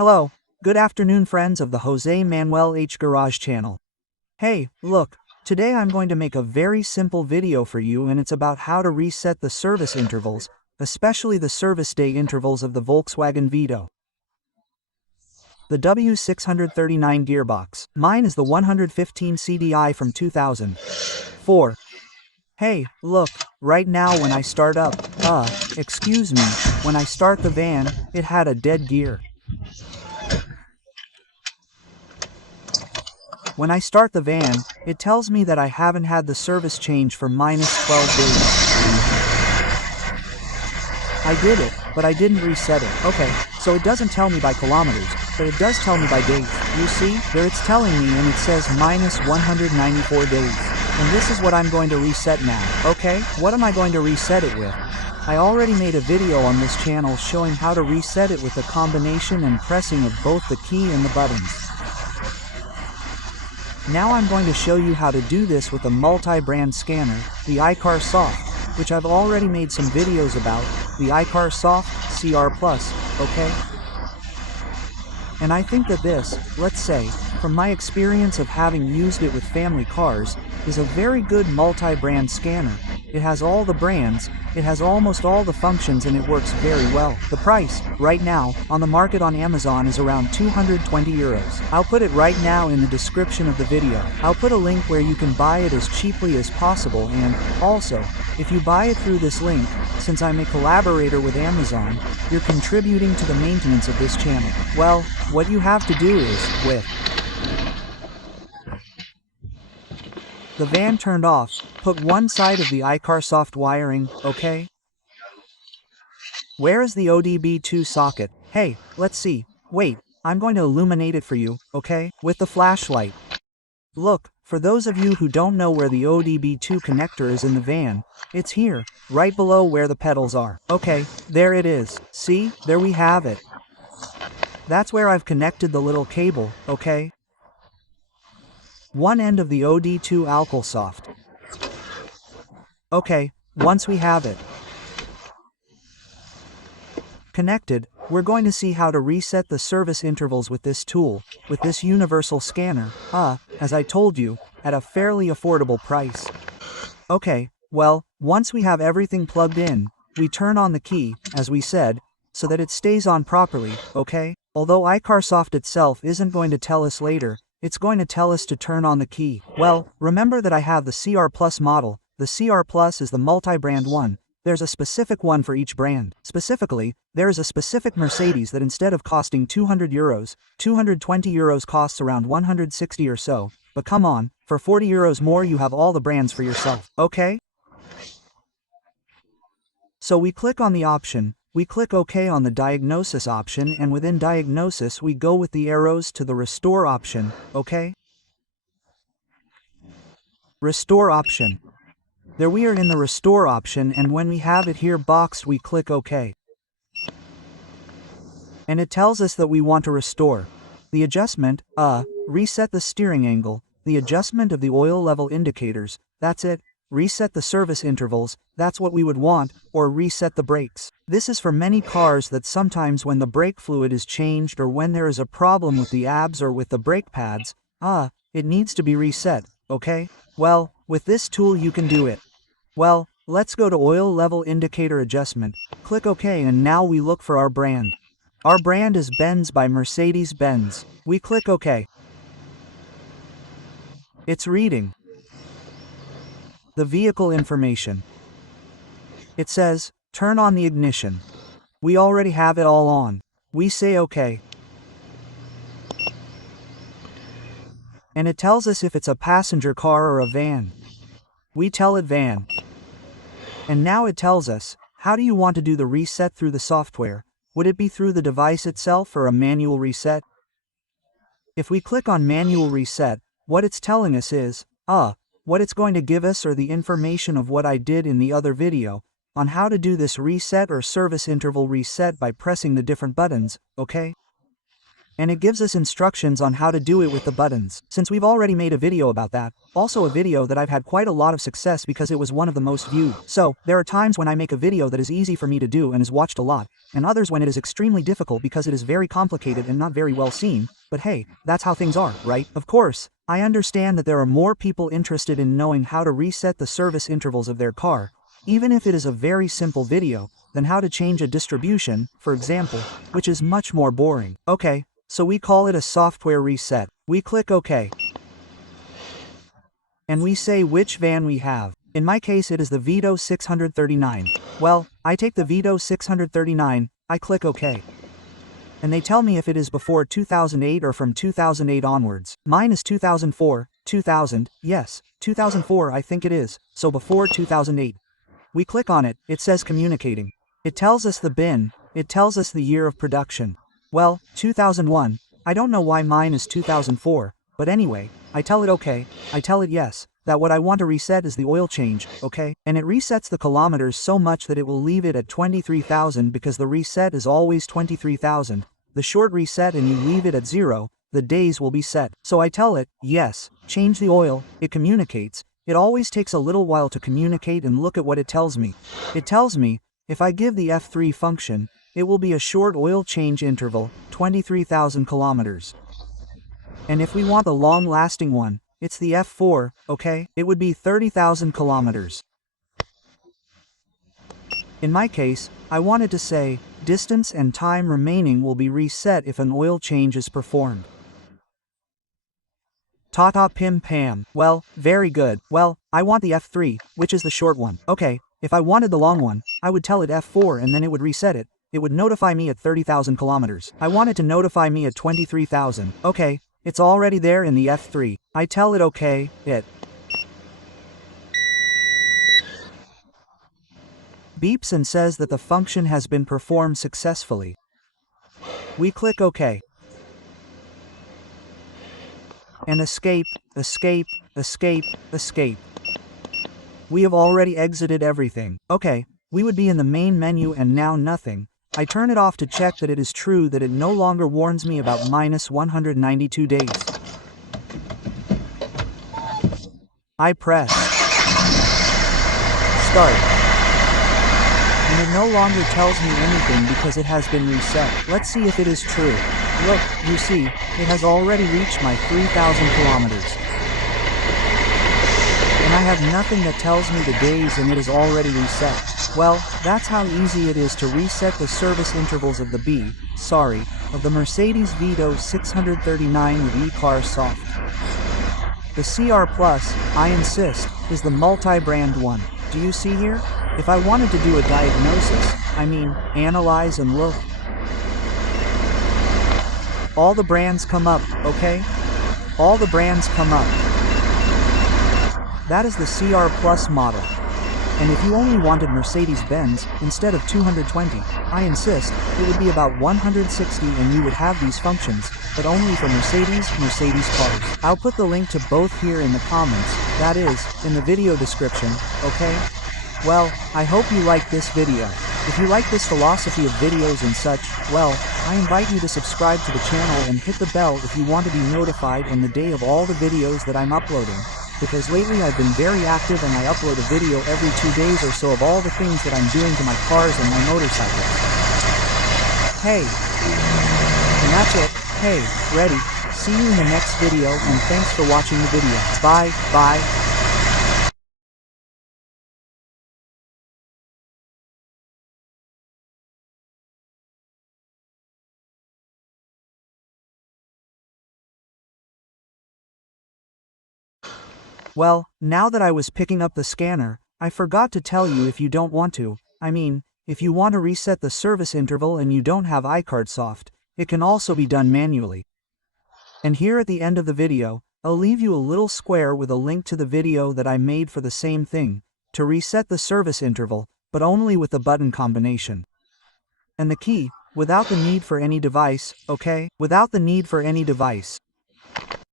Hello, good afternoon friends of the Jose Manuel H Garage channel. Hey, look, today I'm going to make a very simple video for you and it's about how to reset the service intervals, especially the service day intervals of the Volkswagen Vito. The W639 gearbox. Mine is the 115 CDI from 2004. Hey, look, right now when I start up, excuse me, when I start the van, it had a dead gear. When I start the van, it tells me that I haven't had the service change for -12 days. I did it, but I didn't reset it. Okay, so it doesn't tell me by kilometers, but it does tell me by days. You see, there it's telling me and it says -194 days. And this is what I'm going to reset now. Okay, what am I going to reset it with? I already made a video on this channel showing how to reset it with the combination and pressing of both the key and the buttons. Now I'm going to show you how to do this with a multi-brand scanner, the iCarSoft, which I've already made some videos about, the iCarSoft CR+, okay? And I think that this, let's say, from my experience of having used it with family cars, is a very good multi-brand scanner. It has all the brands, it has almost all the functions and it works very well. The price, right now, on the market on Amazon is around 220 euros. I'll put it right now in the description of the video. I'll put a link where you can buy it as cheaply as possible and, also, if you buy it through this link, since I'm a collaborator with Amazon, you're contributing to the maintenance of this channel. Well, what you have to do is, with the van turned off, put one side of the iCarSoft wiring, okay? Where is the OBDII socket? Hey, let's see. Wait, I'm going to illuminate it for you, okay? With the flashlight. Look, for those of you who don't know where the OBDII connector is in the van, it's here, right below where the pedals are. Okay, there it is. See, there we have it. That's where I've connected the little cable, okay? One end of the OBDII iCarSoft. Okay, once we have it connected, we're going to see how to reset the service intervals with this tool, with this universal scanner, as I told you, at a fairly affordable price. Okay, well, once we have everything plugged in, we turn on the key, as we said, so that it stays on properly, okay? Although iCarSoft itself isn't going to tell us later, it's going to tell us to turn on the key. Well, remember that I have the CR Plus model. The CR Plus is the multi-brand one. There's a specific one for each brand. Specifically, there is a specific Mercedes that instead of costing 200 euros, 220 euros costs around 160 or so. But come on, for 40 euros more you have all the brands for yourself, okay? So we click on the option. We click OK on the diagnosis option and within diagnosis we go with the arrows to the restore option, okay? Restore option. There we are in the restore option and when we have it here boxed we click OK. And it tells us that we want to restore the adjustment, reset the steering angle, the adjustment of the oil level indicators, that's it. Reset the service intervals, that's what we would want, or reset the brakes. This is for many cars that sometimes when the brake fluid is changed or when there is a problem with the ABS or with the brake pads, it needs to be reset, okay? Well, with this tool you can do it. Well, let's go to oil level indicator adjustment, click OK and now we look for our brand. Our brand is Benz by Mercedes Benz. We click OK. It's reading the vehicle information. It says, turn on the ignition. We already have it all on. We say OK. And it tells us if it's a passenger car or a van. We tell it van. And now it tells us, how do you want to do the reset through the software? Would it be through the device itself or a manual reset? If we click on manual reset, what it's telling us is, what it's going to give us or the information of what I did in the other video, on how to do this reset or service interval reset by pressing the different buttons, okay? And it gives us instructions on how to do it with the buttons. Since we've already made a video about that, also a video that I've had quite a lot of success because it was one of the most viewed. So, there are times when I make a video that is easy for me to do and is watched a lot, and others when it is extremely difficult because it is very complicated and not very well seen, but hey, that's how things are, right? Of course, I understand that there are more people interested in knowing how to reset the service intervals of their car, even if it is a very simple video, than how to change a distribution, for example, which is much more boring. Okay, so we call it a software reset. We click OK. And we say which van we have. In my case it is the VITO 639. Well, I take the VITO 639, I click OK. And they tell me if it is before 2008 or from 2008 onwards. Mine is 2004, 2000, yes, 2004 I think it is, so before 2008. We click on it, it says communicating. It tells us the bin, it tells us the year of production. Well, 2001, I don't know why mine is 2004, but anyway, I tell it okay, I tell it yes, that what I want to reset is the oil change, okay? And it resets the kilometers so much that it will leave it at 23,000 because the reset is always 23,000. The short reset and you leave it at 0, the days will be set. So I tell it, yes, change the oil, it communicates. It always takes a little while to communicate and look at what it tells me. It tells me, if I give the F3 function, it will be a short oil change interval, 23,000 kilometers. And if we want the long-lasting one, it's the F4, okay? It would be 30,000 kilometers. In my case, I wanted to say, distance and time remaining will be reset if an oil change is performed. Ta-ta pim pam. Well, very good. Well, I want the F3, which is the short one. Okay, if I wanted the long one, I would tell it F4 and then it would reset it. It would notify me at 30,000 kilometers. I want it to notify me at 23,000. Okay, it's already there in the F3. I tell it okay, it beeps and says that the function has been performed successfully. We click OK. And escape, escape, escape, escape. We have already exited everything. Okay, we would be in the main menu and now nothing. I turn it off to check that it is true that it no longer warns me about minus 192 days. I press start. And it no longer tells me anything because it has been reset. Let's see if it is true. Look, you see, it has already reached my 3,000 kilometers. And I have nothing that tells me the days and it is already reset. Well, that's how easy it is to reset the service intervals of the of the Mercedes VITO 639 with iCarSoft. The CR Plus, I insist, is the multi-brand one. Do you see here? If I wanted to do a diagnosis, analyze and look. All the brands come up, okay? All the brands come up. That is the CR Plus model. And if you only wanted Mercedes Benz, instead of 220, I insist, it would be about 160 and you would have these functions, but only for Mercedes cars. I'll put the link to both here in the comments, that is, in the video description, okay? Well, I hope you like this video. If you like this philosophy of videos and such, well, I invite you to subscribe to the channel and hit the bell if you want to be notified on the day of all the videos that I'm uploading. Because lately I've been very active and I upload a video every 2 days or so of all the things that I'm doing to my cars and my motorcycles. Hey! And that's it. Hey, ready. See you in the next video and thanks for watching the video. Bye, bye. Well, now that I was picking up the scanner, I forgot to tell you if you don't want to, if you want to reset the service interval and you don't have iCarSoft, it can also be done manually. And here at the end of the video, I'll leave you a little square with a link to the video that I made for the same thing, to reset the service interval, but only with the button combination. And the key, without the need for any device, okay? Without the need for any device.